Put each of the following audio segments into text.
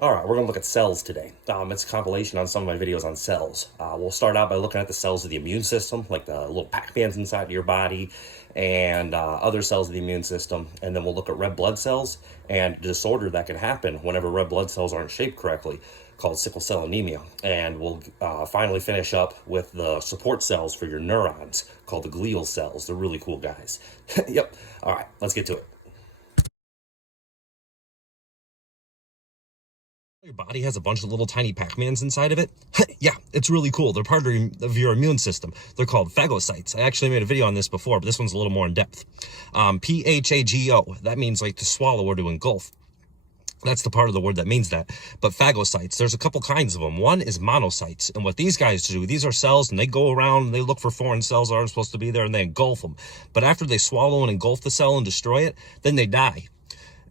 All right, we're going to look at cells today. It's a compilation on some of my videos on cells. We'll start out by looking at the cells of the immune system, like the little Pac-Mans inside of your body, and other cells of the immune system. And then we'll look at red blood cells and the disorder that can happen whenever red blood cells aren't shaped correctly, called sickle cell anemia. And we'll finally finish up with the support cells for your neurons, called the glial cells. They're really cool guys. Yep. All right, let's get to it. Your body has a bunch of little tiny Pac-Mans inside of it. Yeah, it's really cool. They're part of your immune system. They're called phagocytes. I actually made a video on this before, but this one's a little more in depth. P-H-A-G-O. That means like to swallow or to engulf. That's the part of the word that means that. But phagocytes, there's a couple kinds of them. One is monocytes. And what these guys do, these are cells and they go around and they look for foreign cells that aren't supposed to be there and they engulf them. But after they swallow and engulf the cell and destroy it, then they die.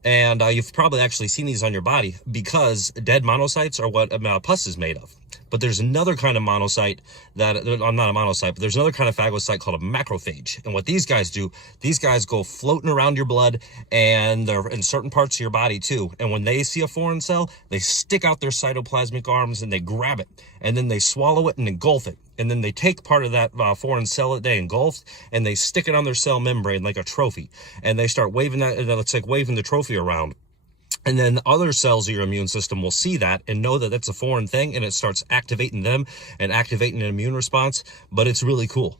And you've probably actually seen these on your body because dead monocytes are what pus is made of. But there's another kind of monocyte that, I'm not a monocyte, but there's another kind of phagocyte called a macrophage. And what these guys do, these guys go floating around your blood and they're in certain parts of your body too. And when they see a foreign cell, they stick out their cytoplasmic arms and they grab it. And then they swallow it and engulf it. And then they take part of that foreign cell that they engulfed and they stick it on their cell membrane like a trophy. And they start waving that, and it's like waving the trophy around. And then other cells of your immune system will see that and know that that's a foreign thing, and it starts activating them and activating an immune response. But it's really cool.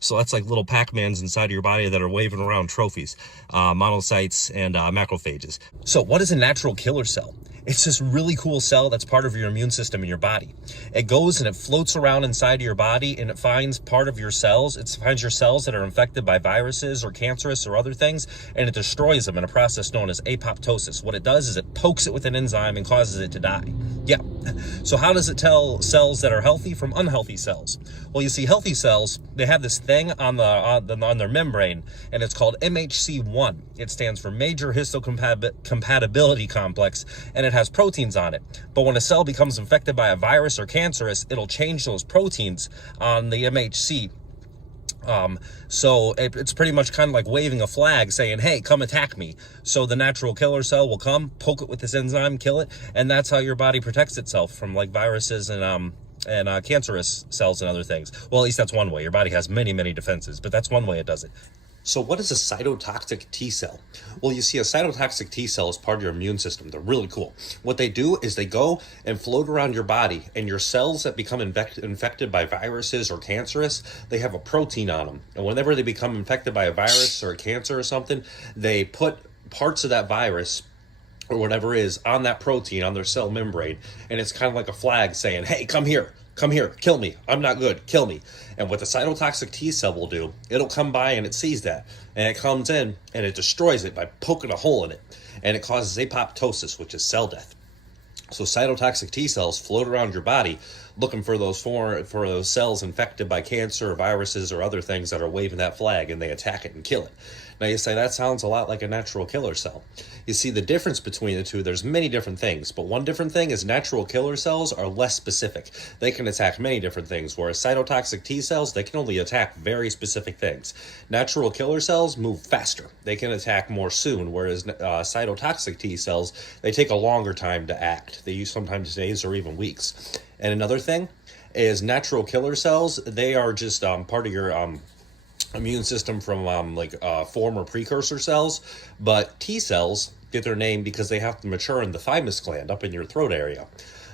So that's like little Pac-Mans inside of your body that are waving around trophies, monocytes and macrophages. So what is a natural killer cell? It's this really cool cell that's part of your immune system in your body. It goes and it floats around inside of your body and it finds part of your cells. It finds your cells that are infected by viruses or cancerous or other things, and it destroys them in a process known as apoptosis. What it does is it pokes it with an enzyme and causes it to die. Yeah. So how does it tell cells that are healthy from unhealthy cells? Well, you see, healthy cells, they have this thing on their membrane, and it's called MHC1. It stands for Major Histocompatibility Complex, and it has proteins on it. But when a cell becomes infected by a virus or cancerous, it'll change those proteins on the MHC. So it's pretty much kind of like waving a flag saying, hey, come attack me. So the natural killer cell will come, poke it with this enzyme, kill it. And that's how your body protects itself from like viruses and cancerous cells and other things. Well, at least that's one way. Your body has many, many defenses, but that's one way it does it. So what is a cytotoxic T cell? Well, you see, a cytotoxic T cell is part of your immune system. They're really cool. What they do is they go and float around your body, and your cells that become infected by viruses or cancerous, they have a protein on them. And whenever they become infected by a virus or a cancer or something, they put parts of that virus or whatever is on that protein on their cell membrane, and it's kind of like a flag saying, hey, come here, kill me, I'm not good, kill me. And what the cytotoxic T cell will do, it'll come by and it sees that, and it comes in and it destroys it by poking a hole in it, and it causes apoptosis, which is cell death. So cytotoxic T cells float around your body looking for those cells infected by cancer or viruses or other things that are waving that flag, and they attack it and kill it. Now you say, that sounds a lot like a natural killer cell. You see, the difference between the two, there's many different things, but one different thing is natural killer cells are less specific. They can attack many different things, whereas cytotoxic T cells, they can only attack very specific things. Natural killer cells move faster. They can attack more soon, whereas cytotoxic T cells, they take a longer time to act. They use sometimes days or even weeks. And another thing is natural killer cells, they are just part of your immune system from former precursor cells, but T cells get their name because they have to mature in the thymus gland up in your throat area.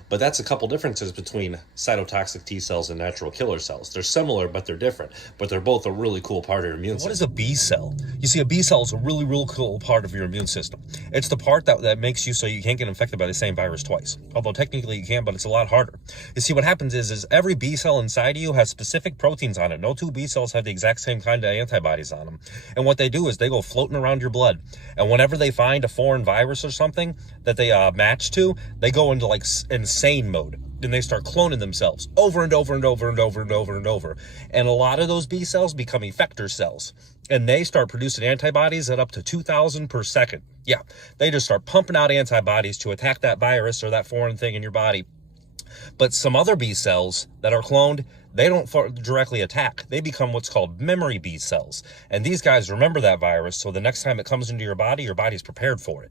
But that's a couple differences between cytotoxic T cells and natural killer cells. They're similar, but they're different. But they're both a really cool part of your immune system. What is a B cell? You see, a B cell is a really, really cool part of your immune system. It's the part that makes you so you can't get infected by the same virus twice. Although technically you can, but it's a lot harder. You see, what happens is every B cell inside of you has specific proteins on it. No two B cells have the exact same kind of antibodies on them. And what they do is they go floating around your blood. And whenever they find a foreign virus or something that they match to, they go into like insane mode, and they start cloning themselves over and over and over and over and over and over. And a lot of those B cells become effector cells, and they start producing antibodies at up to 2,000 per second. Yeah, they just start pumping out antibodies to attack that virus or that foreign thing in your body. But some other B cells that are cloned, they don't directly attack. They become what's called memory B cells. And these guys remember that virus, so the next time it comes into your body's prepared for it.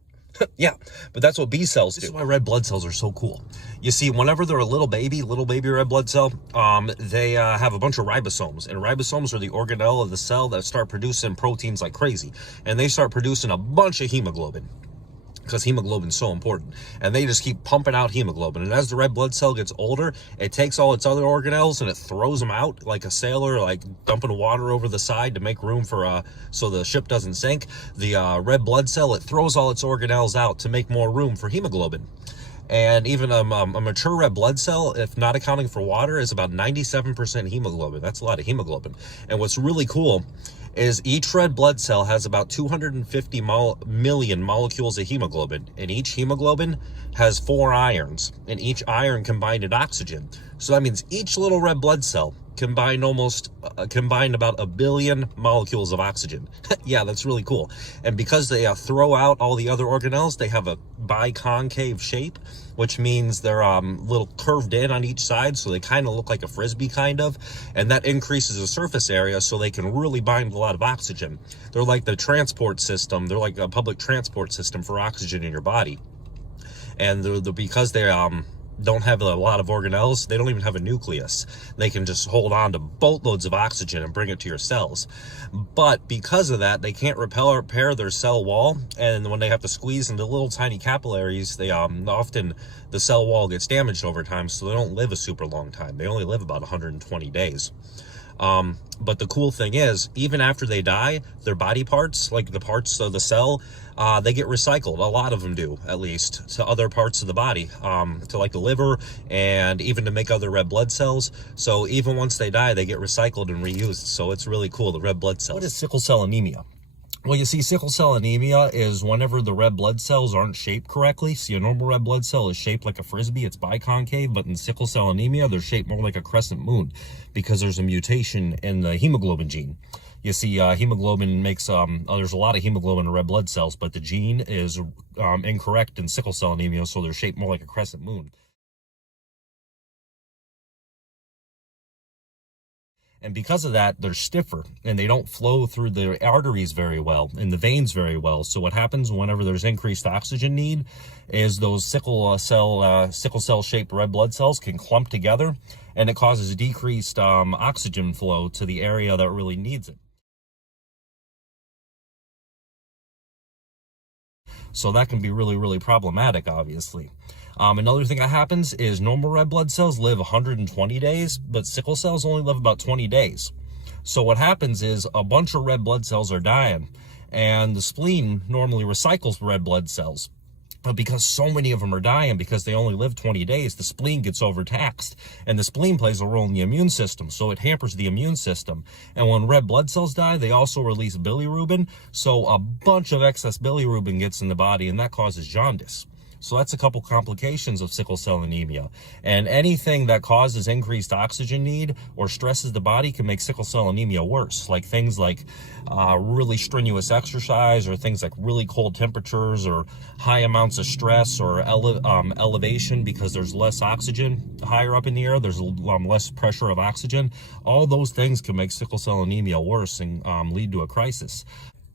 Yeah, but that's what B cells do. This is why red blood cells are so cool. You see, whenever they're a little baby red blood cell, they have a bunch of ribosomes, and ribosomes are the organelle of the cell that start producing proteins like crazy, and they start producing a bunch of hemoglobin, because hemoglobin is so important, and they just keep pumping out hemoglobin. And as the red blood cell gets older, it takes all its other organelles and it throws them out like a sailor, like dumping water over the side to make room for so the ship doesn't sink. The red blood cell, it throws all its organelles out to make more room for hemoglobin. And even a mature red blood cell, if not accounting for water, is about 97% hemoglobin. That's a lot of hemoglobin. And what's really cool is each red blood cell has about 250 million molecules of hemoglobin, and each hemoglobin has 4 irons, and each iron combined in oxygen. So that means each little red blood cell combined about 1 billion molecules of oxygen. Yeah, that's really cool. And because they throw out all the other organelles, they have a biconcave shape, which means they're little curved in on each side, so they kind of look like a frisbee, kind of, and that increases the surface area so they can really bind a lot of oxygen. They're like the transport system. They're like a public transport system for oxygen in your body. And because they don't have a lot of organelles, they don't even have a nucleus. They can just hold on to boatloads of oxygen and bring it to your cells. But because of that, they can't repair their cell wall, and when they have to squeeze into little tiny capillaries, they often the cell wall gets damaged over time, so they don't live a super long time. They only live about 120 days. But the cool thing is, even after they die, their body parts, like the parts of the cell, they get recycled. A lot of them do, at least, to other parts of the body, to like the liver, and even to make other red blood cells. So even once they die, they get recycled and reused. So it's really cool, the red blood cells. What is sickle cell anemia? Well, you see, sickle cell anemia is whenever the red blood cells aren't shaped correctly. See, a normal red blood cell is shaped like a frisbee, it's biconcave, but in sickle cell anemia, they're shaped more like a crescent moon because there's a mutation in the hemoglobin gene. You see, hemoglobin makes, there's a lot of hemoglobin in red blood cells, but the gene is incorrect in sickle cell anemia, so they're shaped more like a crescent moon. And because of that, they're stiffer and they don't flow through the arteries very well and the veins very well. So what happens whenever there's increased oxygen need is those sickle cell shaped red blood cells can clump together, and it causes decreased oxygen flow to the area that really needs it. So that can be really, really problematic, obviously. Another thing that happens is normal red blood cells live 120 days, but sickle cells only live about 20 days. So what happens is a bunch of red blood cells are dying, and the spleen normally recycles red blood cells. But because so many of them are dying, because they only live 20 days, the spleen gets overtaxed. And the spleen plays a role in the immune system, so it hampers the immune system. And when red blood cells die, they also release bilirubin. So a bunch of excess bilirubin gets in the body, and that causes jaundice. So that's a couple complications of sickle cell anemia. And anything that causes increased oxygen need or stresses the body can make sickle cell anemia worse. Like things like really strenuous exercise, or things like really cold temperatures, or high amounts of stress, or elevation, because there's less oxygen higher up in the air. There's less pressure of oxygen. All those things can make sickle cell anemia worse and lead to a crisis.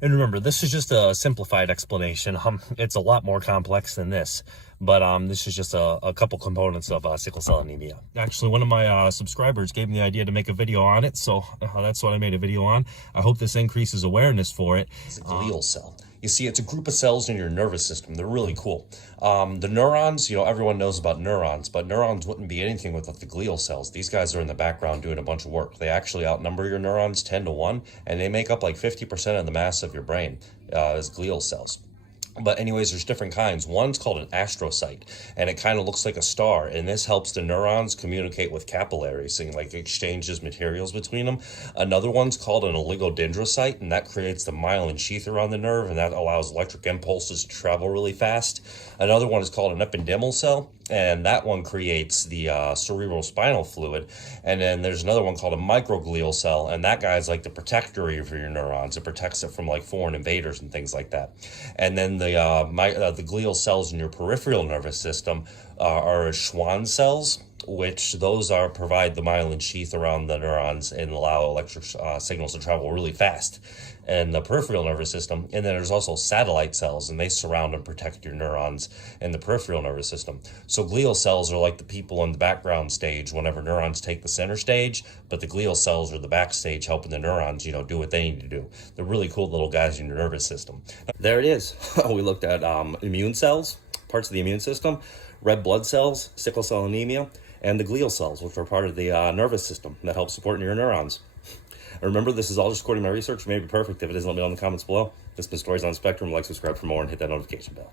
And remember, this is just a simplified explanation. It's a lot more complex than this, but this is just a couple components of sickle cell anemia. Actually, one of my subscribers gave me the idea to make a video on it, so that's what I made a video on. I hope this increases awareness for it. It's a glial cell. You see, it's a group of cells in your nervous system. They're really cool. The neurons, everyone knows about neurons, but neurons wouldn't be anything without the glial cells. These guys are in the background doing a bunch of work. They actually outnumber your neurons 10 to 1, and they make up like 50% of the mass of your brain as glial cells. But anyways, there's different kinds. One's called an astrocyte, and it kind of looks like a star, and this helps the neurons communicate with capillaries and like exchanges materials between them. Another one's called an oligodendrocyte, and that creates the myelin sheath around the nerve, and that allows electric impulses to travel really fast. Another one is called an ependymal cell, and that one creates the cerebral spinal fluid. And then there's another one called a microglial cell, and that guy's like the protector of your neurons. It protects it from like foreign invaders and things like that. And then the glial cells in your peripheral nervous system are Schwann cells. which those provide the myelin sheath around the neurons and allow electric signals to travel really fast, and the peripheral nervous system. And then there's also satellite cells, and they surround and protect your neurons in the peripheral nervous system. So glial cells are like the people in the background stage whenever neurons take the center stage, but the glial cells are the backstage helping the neurons, do what they need to do. They're really cool little guys in your nervous system. There it is. We looked at immune cells, parts of the immune system, red blood cells, sickle cell anemia, and the glial cells, which are part of the nervous system that help support your neurons. Remember, this is all just according to my research. It may be perfect. If it isn't, let me know in the comments below. This has been Stories on the Spectrum. Like, subscribe for more, and hit that notification bell.